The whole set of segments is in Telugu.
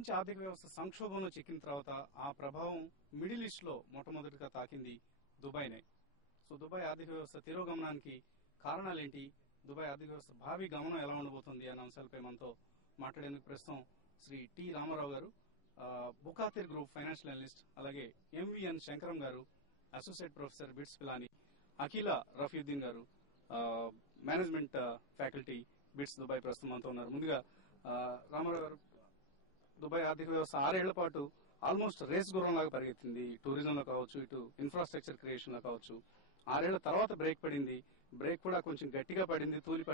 ప్రపంచ ఆర్థిక వ్యవస్థ సంక్షోభంలో చిక్కిన తర్వాత ఆ ప్రభావం మిడిల్ ఈస్ట్ లో మొట్టమొదటిగా తాకింది దుబాయ్నే. సో దుబాయ్ ఆర్థిక వ్యవస్థ తిరోగమనానికి కారణాలేంటి, దుబాయ్ ఆర్థిక వ్యవస్థ భావి గమనం ఎలా ఉండబోతుంది అనే అంశాలపై మనతో మాట్లాడేందుకు ప్రస్తుతం శ్రీ టి రామారావు గారు, బుకాతిర్ గ్రూప్ ఫైనాన్షియల్ అనలిస్ట్, అలాగే ఎంవిఎన్ శంకరం గారు, అసోసియేట్ ప్రొఫెసర్ బిట్స్ పిలాని, అఖిల రఫీయుద్దీన్ గారు, మేనేజ్మెంట్ ఫ్యాకల్టీ బిట్స్ దుబాయ్ ప్రస్తుతం మనతో ఉన్నారు. ముందుగా రామారావు గారు, దుబాయ్ ఆర్థిక వ్యవస్థ 6 ఏళ్ల పాటు ఆల్మోస్ట్ రేస్ గుర్రం లాగా పరిగెత్తింది. టూరిజంలో కావచ్చు, ఇటు ఇన్ఫ్రాస్ట్రక్చర్ క్రియేషన్ లో కావచ్చు. 6 ఏళ్ల తర్వాత బ్రేక్ పడింది. బ్రేక్ కూడా కొంచెం గట్టిగా పడింది, తూలి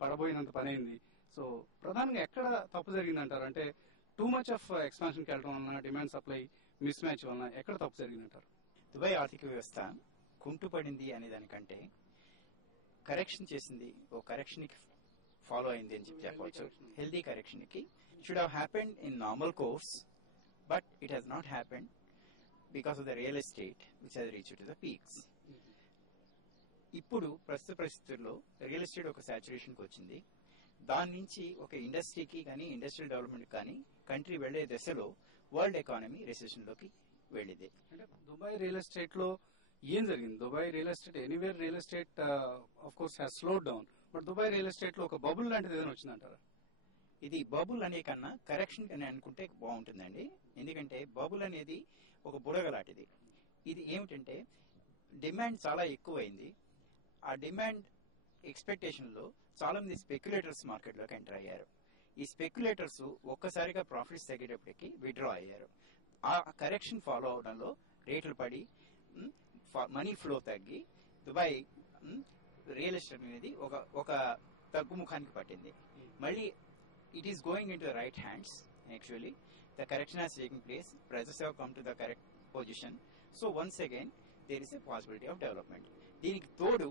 పడబోయినంత పని అయింది. సో ప్రధానంగా ఎక్కడ తప్పు జరిగిందంటారు? అంటే టూ మచ్ ఆఫ్ ఎక్స్పాన్షన్ కి వెళ్ళడం వలన, డిమాండ్ సప్లై మిస్ మ్యాచ్ వలన ఎక్కడ తప్పు జరిగిందంటారు? దుబాయ్ ఆర్థిక వ్యవస్థ కుంటుపడింది అనే దానికంటే కరెక్షన్ చేసింది, ఓ కరెక్షన్ కి ఫాలో అయింది అని చెప్పవచ్చు. హెల్దీ కరెక్షన్ కి should have happened in normal course, but it has not happened because of the real estate which has reached to the peaks. ఇప్పుడు ప్రస్తుత పరిస్థితుల్లో రియల్ ఎస్టేట్ ఒక సాచురేషన్ కి వచ్చింది. దాని నుంచి ఒక ఇండస్ట్రీకి కానీ, ఇండస్ట్రియల్ డెవలప్మెంట్ కానీ కంట్రీ వెళ్లే దశలో వరల్డ్ ఎకానమీ రిసెషన్ లోకి వెళ్ళింది. అంటే దుబాయ్ రియల్ ఎస్టేట్ లో ఏం జరిగింది? Dubai real estate, anywhere real estate of course has slowed down, but Dubai real estate లో ఒక బబుల్ లాంటిది ఏదైనా వచ్చిందంటారా? ఇది బబుల్ అనే కన్నా కరెక్షన్ అని అనుకుంటే బాగుంటుందండి. ఎందుకంటే బబుల్ అనేది ఒక బుడగలాంటిది. ఇది ఏమిటంటే డిమాండ్ చాలా ఎక్కువైంది. ఆ డిమాండ్ ఎక్స్పెక్టేషన్ లో చాలా మంది స్పెక్యులేటర్స్ మార్కెట్ లోకి ఎంటర్ అయ్యారు. ఈ స్పెక్యులేటర్స్ ఒక్కసారిగా ప్రాఫిట్స్ తగ్గేటప్పటికి విత్డ్రా అయ్యారు. ఆ కరెక్షన్ ఫాలో అవడంలో రేట్లు పడి మనీ ఫ్లో తగ్గి దుబాయ్ రియల్ ఎస్టేట్ అనేది ఒక తగ్గుముఖానికి పట్టింది. మళ్ళీ it is going into the right hands. Actually, the correction has taken place. Prices have come to the correct position. So once again, there is a possibility of development. దీనికి తోడు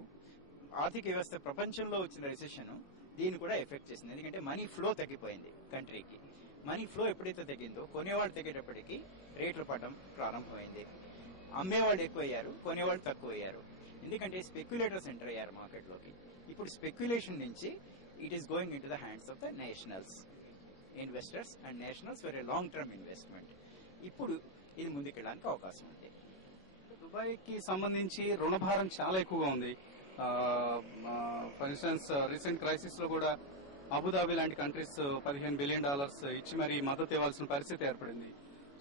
ఆర్థిక వ్యవస్థ ప్రపంచంలో వచ్చిన రిసెషన్ దీన్ని కూడా ఎఫెక్ట్ చేసింది. ఎందుకంటే మనీ ఫ్లో తగ్గిపోయింది కంట్రీకి. మనీ ఫ్లో ఎప్పుడైతే తగ్గిందో కొనేవాళ్ళు తగ్గేటప్పటికి రేట్లు పడడం ప్రారంభమైంది. అమ్మేవాళ్ళు ఎక్కువయ్యారు, కొనేవాళ్ళు తక్కువ అయ్యారు. ఎందుకంటే స్పెక్యులేటర్స్ ఎంటర్ అయ్యారు మార్కెట్ లోకి. ఇప్పుడు స్పెక్యులేషన్ నుంచి it is going into the hands of the nationals, investors and nationals for a long term investment. ఇప్పుడు ఇది ముందుకెళ్ళడానికి అవకాశం ఉంది. దుబాయ్ కి సంబంధించి రుణభారం చాలా ఎక్కువగా ఉంది. ఫర్ ఇన్స్టెన్స్ రీసెంట్ క్రైసిస్ లో కూడా అబుదాబి లాంటి కంట్రీస్ $15 బిలియన్ ఇచ్చి మరి మద్దతు ఇవ్వాల్సిన పరిస్థితి ఏర్పడింది.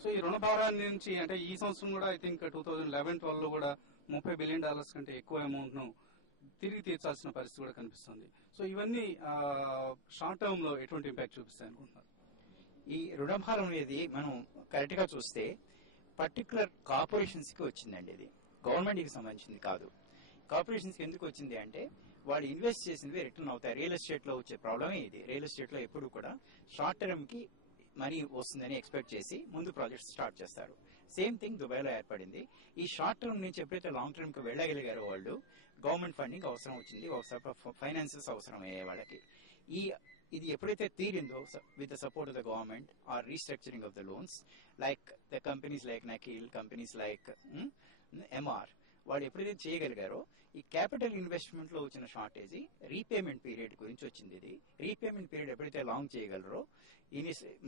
సో ఈ రుణభారాన్ని నుంచి, అంటే ఈ సంవత్సరం కూడా ఐ థింక్ 2011-12 లో కూడా $30 బిలియన్ కంటే ఎక్కువ అమౌంట్ ను తిరిగి తీర్చాల్సిన పరిస్థితి కూడా కనిపిస్తుంది. సో ఇవన్నీ షార్ట్ టర్మ్ లో ఎటువంటి ఇంపాక్ట్ చూపిస్తాయి అనుకుంటున్నారు? ఈ రుణభారం అనేది మనం కరెక్ట్ గా చూస్తే పర్టికులర్ కార్పొరేషన్స్ కి వచ్చిందండి. ఇది గవర్నమెంట్ కి సంబంధించింది కాదు. కార్పొరేషన్స్ కి ఎందుకు వచ్చింది అంటే వాళ్ళు ఇన్వెస్ట్ చేసినవి రిటర్న్ అవుతాయి. రియల్ ఎస్టేట్ లో వచ్చే ప్రాబ్లమే ఇది. రియల్ ఎస్టేట్ లో ఎప్పుడు కూడా షార్ట్ టర్మ్ కి మనీ వస్తుందని ఎక్స్పెక్ట్ చేసి ముందు ప్రాజెక్ట్ స్టార్ట్ చేస్తారు. సేమ్ థింగ్ దుబాయ్ లో ఏర్పడింది. ఈ షార్ట్ టర్మ్ నుంచి ఎప్పుడైతే లాంగ్ టర్మ్ కి వెళ్లగలిగారో వాళ్ళు, గవర్నమెంట్ ఫండింగ్ అవసరం వచ్చింది, ఫైనాన్సెస్ అవసరం అయ్యే వాళ్ళకి. ఇది ఎప్పుడైతే తీరిందో with the support of the government or restructuring of the loans, like the companies like Nakheel, companies like Emaar, వాళ్ళు ఎప్పుడైతే చేయగలిగారో ఈ క్యాపిటల్ ఇన్వెస్ట్మెంట్ లో వచ్చిన షార్టేజ్ రీపేమెంట్ పీరియడ్ గురించి వచ్చింది. ఇది రీపేమెంట్ పీరియడ్ ఎప్పుడైతే లాంగ్ చేయగలరో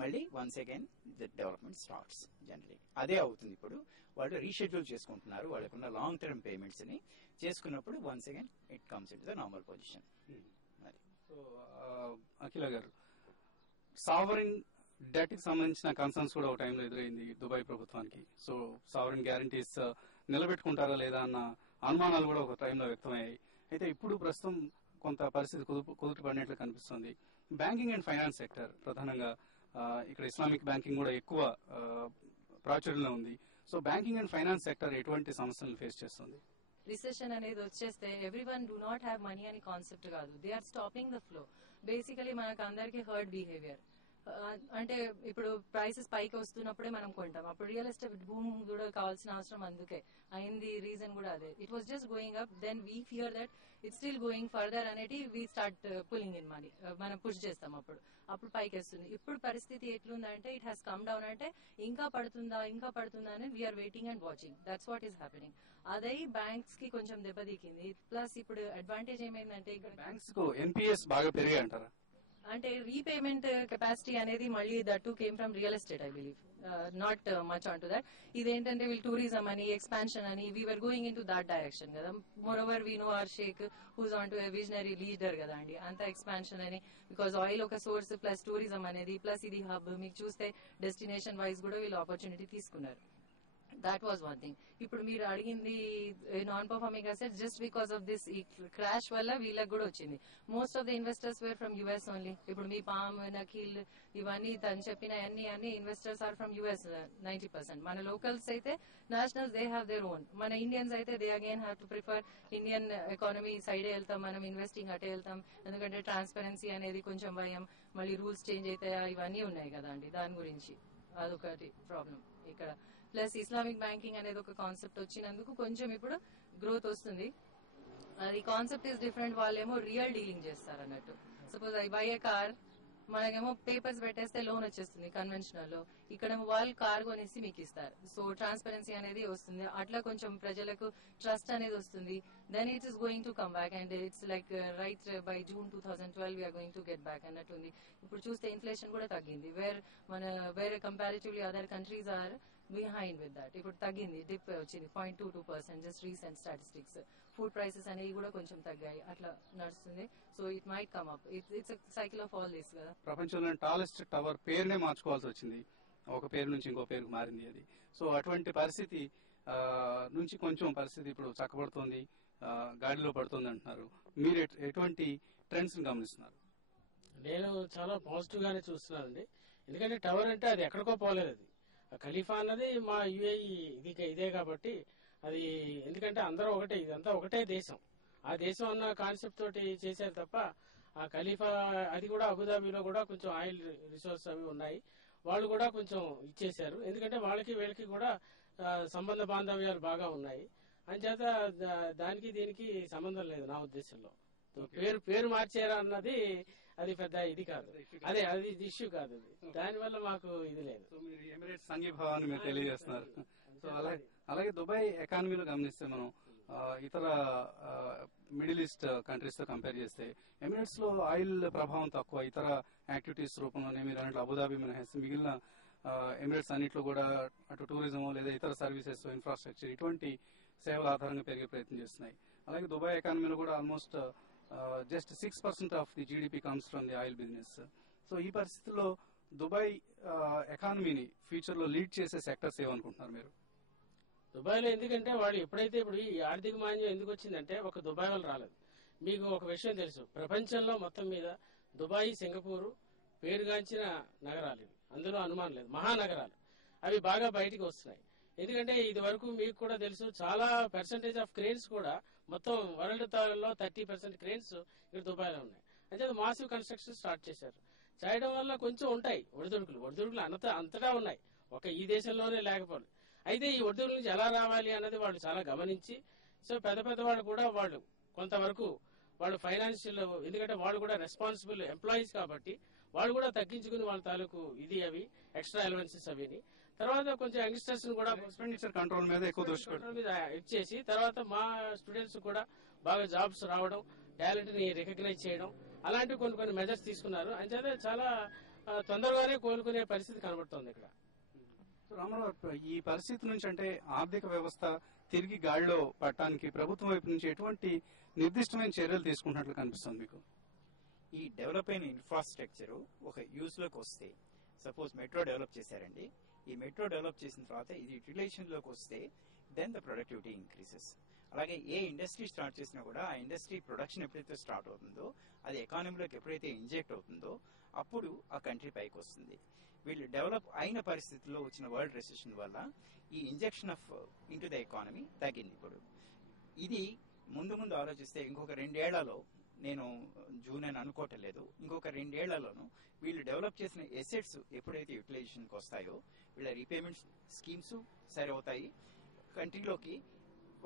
మళ్ళీ once again the development starts. Generally అదే అవుతుంది. ఇప్పుడు వాళ్ళు రీషెడ్యూల్ చేసుకుంటున్నారు. వాళ్ళకున్న లాంగ్ టర్మ్ పేమెంట్స్ ని చేసుకున్నప్పుడు once again it comes in to the normal position. So Akhila garu, sovereign debt కి సంబంధించిన కన్సర్న్స్ కూడా ఒక టైంలో ఎదురైంది దుబాయ్ ప్రభుత్వానికి. సో సావరిన్ గ్యారంటీస్ నిలబెట్టుకుంటారా లేదా అన్న అనుమానాలు కూడా ఒక టైంలో వ్యక్తమయ్యాయి. అయితే ఇప్పుడు ప్రస్తుతం కొంత పరిస్థితి కుదుట పడినట్లు కనిపిస్తుంది. బ్యాంకింగ్ అండ్ ఫైనాన్స్ సెక్టర్ ప్రధానంగా ఇక్కడ ఇస్లామిక్ బ్యాంకింగ్ కూడా ఎక్కువ ప్రాచుర్యంలో ఉంది. So banking and finance sector ఎటువంటి సమస్యలను ఫేస్ చేస్తుంది? రిసెషన్ అనేది వచ్చేస్తే everyone do not have money అని కాన్సెప్ట్ కాదు. They are stopping the flow. Basically మనకు అందరికీ హర్డ్ బిహేవియర్. అంటే ఇప్పుడు ప్రైసెస్ పైకి వస్తున్నప్పుడే మనం కొంటాం. అప్పుడు రియల్ ఎస్టేట్ భూమి కూడా కావాల్సిన అవసరం అందుకే అయింది. రీజన్ కూడా అదే. It was just going up, then we fear that it still going further అనేది we start pulling in money. మనం పుష్ చేస్తాం, అప్పుడు పైకి వస్తుంది. ఇప్పుడు పరిస్థితి ఎట్లుందంటే ఇట్ హ్యాస్ కమ్ డౌన్. అంటే ఇంకా పడుతుందా అని we're waiting and watching. That's what is happening. అదే బ్యాంక్స్ కి కొంచెం దెబ్బతీకింది. ప్లస్ ఇప్పుడు అడ్వాంటేజ్ ఏమైందంటే ఇక్కడ బ్యాంక్స్ కు ఎన్పిఎస్ బాగా పెరిగాయి అంటారా? అంటే రీపేమెంట్ కెపాసిటీ అనేది మళ్ళీ that to came from real estate I believe not much on to that. ఇదేంటంటే వీళ్ళు టూరిజం అని ఎక్స్పాన్షన్ అని we're going in to that direction కదా. More over we know our sheikh whose on to visionary leader కదా అండి. అంత ఎక్స్పాన్షన్ అని బికాస్ ఆయిల్ ఒక సోర్స్ ప్లస్ టూరిజం అనేది ప్లస్ ఇది హబ్. మీకు చూస్తే డెస్టినేషన్ వైజ్ కూడా వీళ్ళు ఆపర్చునిటీ తీసుకున్నారు. That was one thing. ఇప్పుడు మీరు అడిగింది non performing assets just because of this ఈ క్రాష్ వల్ల వీళ్ళకి కూడా వచ్చింది. Most of the investors where from US only. ఇప్పుడు మీ పామ్ నకీల్ ఇవన్నీ తను చెప్పిన అన్ని ఇన్వెస్టర్స్ ఆర్ ఫ్రమ్ యుఎస్ 90%. మన లోకల్స్ అయితే nationals they have their own. మన ఇండియన్స్ అయితే they again have to prefer Indian economy సైడే వెళ్తాం మనం, ఇన్వెస్టింగ్ అటే వెళ్తాం. ఎందుకంటే ట్రాన్స్పరెన్సీ అనేది కొంచెం భయం, మళ్ళీ రూల్స్ చేంజ్ అవుతాయా ఇవన్నీ ఉన్నాయి కదా అండి. దాని గురించి అదొకటి ప్రాబ్లం ఇక్కడ. ప్లస్ ఇస్లామిక్ బ్యాంకింగ్ అనేది ఒక కాన్సెప్ట్ వచ్చినందుకు కొంచెం ఇప్పుడు గ్రోత్ వస్తుంది. అది కాన్సెప్ట్ ఇస్ డిఫరెంట్. వాళ్ళేమో రియల్ డీలింగ్ చేస్తారు అన్నట్టు. Suppose I by A car, మనకేమో పేపర్స్ పెట్టేస్తే లోన్ వచ్చేస్తుంది కన్వెన్షనల్ లో. ఇక్కడేమో వాళ్ళు కార్ కొనేసి మీకు ఇస్తారు. సో ట్రాన్స్పరెన్సీ అనేది వస్తుంది. అట్లా కొంచెం ప్రజలకు ట్రస్ట్ అనేది వస్తుంది. Then it is going to come back and it's like right by June 2012 we're going to get back అన్నట్టు ఉంది. ఇప్పుడు చూస్తే ఇన్ఫ్లేషన్ కూడా తగ్గింది. వేరే comparatively other countries are behind with that. ఇప్పుడు తగ్గింది, డిప్ వచ్చింది 0.22% just recent statistics. Food prices అనేవి కూడా కొంచెం తగ్గాయి. అట్లా నడుస్తుంది. So it might come up. It's cycle of all this కదా. ప్రపంచంలోని టాలెస్ట్ టవర్ పేరునే మార్చుకోవాల్సి వచ్చింది. ఒక పేరు నుంచి ఇంకో పేరుకు మారింది అది. సో అటువంటి పరిస్థితి నుంచి కొంచెం పరిస్థితి ఇప్పుడు చక్కబడుతోంది, గాడిలో పడుతుంది అంటున్నారు. మీరు ఎటువంటి ట్రెండ్స్ గమనిస్తున్నారు? నేను చాలా పాజిటివ్ గానే చూస్తున్నానండి. ఎందుకంటే టవర్ అంటే అది ఎక్కడికో పోలేదు. అది ఖలీఫా అన్నది మా యుఏఈ ఇదే కాబట్టి అది, ఎందుకంటే అందరూ ఒకటే, ఇదంతా ఒకటే దేశం. ఆ దేశం అన్న కాన్సెప్ట్ తోటి చేశారు తప్ప ఆ ఖలీఫా అది కూడా అబుదాబిలో కూడా కొంచెం ఆయిల్ రిసోర్స్ అవి ఉన్నాయి. వాళ్ళు కూడా కొంచెం ఇచ్చేశారు. ఎందుకంటే వాళ్ళకి వీళ్ళకి కూడా సంబంధ బాంధవ్యాలు బాగా ఉన్నాయి. అంచేత దానికి దీనికి సంబంధం లేదు నా ఉద్దేశంలో. పేరు మార్చారా అన్నది అది పెద్ద ఇది కాదు. అది ఇష్యూ కాదు. అది దానివల్ల మాకు ఇది లేదు. ఎమిరేట్స్ సంఘీభావాన్ని మీరు తెలియజేస్తున్నారు. సో అలాగే దుబాయ్ ఎకానమీలో గమనిస్తే మనం ఇతర మిడిల్ ఈస్ట్ కంట్రీస్ తో కంపేర్ చేస్తే ఎమిరేట్స్ లో ఆయిల్ ప్రభావం తక్కువ. ఇతర యాక్టివిటీస్ రూపంలోనే మీరు అన్నట్లు అబుదాబి మినహాయిస్తే మిగిలిన ఎమిరేట్స్ అన్నిట్లో కూడా అటు టూరిజం లేదా ఇతర సర్వీసెస్, ఇన్ఫ్రాస్ట్రక్చర్ ఇటువంటి సేవల ఆధారంగా పెరిగే ప్రయత్నం చేస్తున్నాయి. అలాగే దుబాయ్ ఎకానమీలో కూడా almost just 6% of the GDP comes from the oil business. So ఈ పరిస్థితుల్లో దుబాయ్ ఎకానమీని ఫ్యూచర్ లో లీడ్ చేసే సెక్టర్స్ ఏమనుకుంటున్నారు మీరు? దుబాయ్ లో ఎందుకంటే వాళ్ళు ఎప్పుడైతే ఇప్పుడు ఈ ఆర్థిక మాంద్యం ఎందుకు వచ్చిందంటే ఒక దుబాయ్ వాళ్ళు రాలేదు. మీకు ఒక విషయం తెలుసు, ప్రపంచంలో మొత్తం మీద దుబాయ్, సింగపూర్ పేరుగాంచిన నగరాలు ఇవి. అందులో అనుమానం లేదు, మహానగరాలు. అవి బాగా బయటికి వస్తున్నాయి. ఎందుకంటే ఇది వరకు మీకు కూడా తెలుసు, చాలా పర్సెంటేజ్ ఆఫ్ క్రేన్స్ కూడా మొత్తం వరల్డ్ లో 30% క్రేన్స్ ఇక్కడ దుబాయ్ లో ఉన్నాయి. అంటే మాసివ్ కన్స్ట్రక్షన్ స్టార్ట్ చేశారు. చేయడం వల్ల కొంచెం ఉంటాయి ఒడిదుడుకులు అంతటా ఉన్నాయి. ఒక ఈ దేశంలోనే లేకపోలేదు. అయితే ఈ ఒడిదుడుకుల నుంచి ఎలా రావాలి అన్నది వాళ్ళు చాలా గమనించి, సో పెద్ద వాళ్ళు కూడా వాళ్ళు కొంతవరకు వాళ్ళు ఫైనాన్షియల్, ఎందుకంటే వాళ్ళు కూడా రెస్పాన్సిబుల్ ఎంప్లాయీస్ కాబట్టి వాళ్ళు కూడా తగ్గించుకుని వాళ్ళ తాలూకు ఇది అవి ఎక్స్ట్రా అలవెన్సెస్ అవిని, తర్వాత కొంచెం యంగ్స్టర్స్ కూడా ఎక్స్పెండిచర్ కంట్రోల్ మీద ఎక్కువ దృష్టి మీద ఇచ్చేసి, తర్వాత మా స్టూడెంట్స్ కూడా బాగా జాబ్స్ రావడం, టాలెంట్ ని రికగ్నైజ్ చేయడం, అలాంటి కొన్ని మెజర్స్ తీసుకున్నారు. అంచేతే చాలా తొందరగానే కోలుకునే పరిస్థితి కనబడుతోంది ఇక్కడ. రామారావు, ఈ పరిస్థితి నుంచి అంటే ఆర్థిక వ్యవస్థ తిరిగి గాడిలో పట్టడానికి ప్రభుత్వం వైపు నుంచి ఎటువంటి నిర్దిష్టమైన చర్యలు తీసుకుంటున్నట్లు కనిపిస్తుంది మీకు? ఈ డెవలప్ అయిన ఇన్ఫ్రాస్ట్రక్చర్ ఒక యూజ్ లోకి వస్తే, సపోజ్ మెట్రో డెవలప్ చేశారండి, ఈ మెట్రో డెవలప్ చేసిన తర్వాత ఇది యుటిలైజేషన్ లోకి వస్తే దెన్ ద ప్రొడక్టివిటీ ఇంక్రీజెస్. అలాగే ఏ ఇండస్ట్రీ స్టార్ట్ చేసినా కూడా ఆ ఇండస్ట్రీ ప్రొడక్షన్ ఎప్పుడైతే స్టార్ట్ అవుతుందో, అది ఎకానమీలోకి ఎప్పుడైతే ఇంజెక్ట్ అవుతుందో అప్పుడు ఆ కంట్రీ పైకి వస్తుంది. వీళ్ళు డెవలప్ అయిన పరిస్థితుల్లో వచ్చిన వరల్డ్ రెసెషన్ వల్ల ఈ injection of into the economy తగ్గింది. ఇప్పుడు ఇది ముందు ఆలోచిస్తే ఇంకొక 2 ఏళ్లలో, నేను జూన్ అని అనుకోవటం లేదు, ఇంకొక 2 ఏళ్లలోనూ వీళ్ళు డెవలప్ చేసిన ఎసెట్స్ ఎప్పుడైతే యూటిలైజేషన్కి వస్తాయో వీళ్ళ రీపేమెంట్ స్కీమ్స్ సరి అవుతాయి. కంట్రీలోకి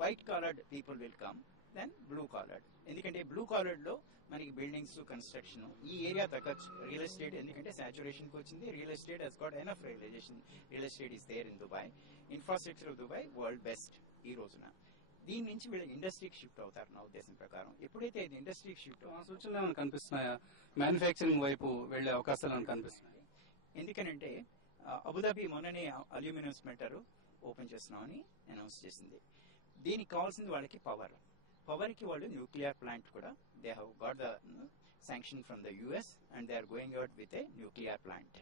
white collared people will come, then blue collared. ఎందుకంటే బ్లూ కాలర్డ్ లో మనకి బిల్డింగ్స్, కన్స్ట్రక్షన్ ఈ ఏరియా తగ్గచ్చు. రియల్ ఎస్టేట్ ఎందుకంటే సాచురేషన్ కి వచ్చింది. Real estate he's got enough realization. Real estate is there in Dubai. Infrastructure of Dubai world best ఈ రోజున. దీని నుంచి వీళ్ళు ఇండస్ట్రీకి షిఫ్ట్ అవుతారు నా ఉద్దేశం ప్రకారం. ఎప్పుడైతే ఇది ఇండస్ట్రీకి షిఫ్ట్ ఆ సూచనలు ఏమైనా కనిపిస్తున్నాయా? మ్యానుఫ్యాక్చరింగ్ వైపు వెళ్లే అవకాశాలు ఏమైనా కనిపిస్తున్నాయి? ఎందుకనంటే అబుదాబి మొన్ననే అల్యూమినియం స్మెల్టర్ ఓపెన్ చేస్తున్నామని అనౌన్స్ చేసింది. దీనికి కావాల్సింది వాళ్ళకి పవర్ కి వాళ్ళు న్యూక్లియర్ ప్లాంట్ కూడా they have got the sanction from the US and they are going out with a nuclear plant.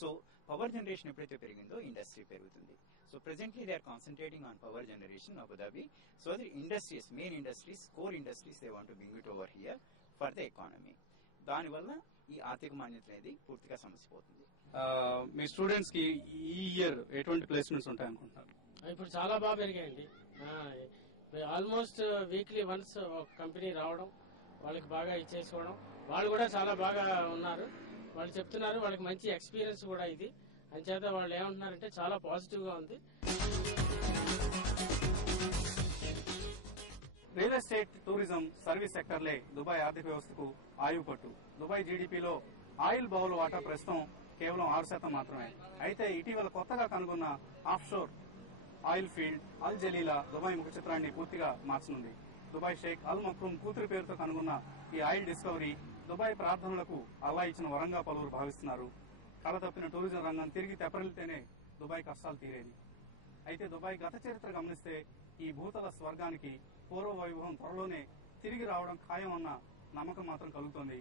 So power generation ఎప్పుడైతే పెరిగిందో ఇండస్ట్రీ పెరుగుతుంది. So presently they are concentrating on power generation Abu Dhabi. So the industries, main industries, core industries they want to bring it over here for the economy. దానివల్ల ఈ ఆర్థిక మాన్యత అనేది పూర్తిగా సమస్య పోతుంది. మీ స్టూడెంట్స్ కి ఈ ఇయర్ ఎటువంటి ప్లేస్మెంట్స్ ఉంటాయి అనుకుంటున్నారు? ఇప్పుడు చాలా బాగా పెరిగాయండి. ఆల్మోస్ట్ వీక్లీ వన్స్ ఒక కంపెనీ రావడం, వాళ్ళకి బాగా ఇచ్చేసుకోవడం, వాళ్ళు కూడా చాలా బాగా ఉన్నారు. వాళ్ళు చెప్తున్నారు వాళ్ళకి మంచి ఎక్స్పీరియన్స్ కూడా ఇది. అంచేత వాళ్ళు ఏమంటున్నారంటే చాలా పాజిటివ్ గా ఉంది. రియల్ ఎస్టేట్, టూరిజం, సర్వీస్ సెక్టర్లే దుబాయ్ ఆర్థిక వ్యవస్థకు ఆయువుపట్టు. దుబాయ్ జీడీపీలో ఆయిల్ బహుళ వాటా ప్రస్తుతం కేవలం 6% మాత్రమే. అయితే ఇటీవల కొత్తగా కనుగొన్న ఆఫ్షోర్ ఆయిల్ ఫీల్డ్ అల్ జలీలా దుబాయ్ ముఖ చిత్రాన్ని పూర్తిగా మార్చనుంది. దుబాయ్ షేక్ అల్ మక్రూమ్ కూతురి పేరుతో కనుగొన్న ఈ ఆయిల్ డిస్కవరీ దుబాయ్ ప్రార్థనలకు అల్లా ఇచ్చిన వరంగా పలువురు భావిస్తున్నారు. కళ తప్పిన టూరిజం రంగం తిరిగి తెప్పరిల్తేనే దుబాయ్ కష్టాలు తీరేది. అయితే దుబాయ్ గత చరిత్ర గమనిస్తే ఈ భూతల స్వర్గానికి పూర్వ వైభవం త్వరలోనే తిరిగి రావడం ఖాయం అన్న నమ్మకం మాత్రం కలుగుతోంది.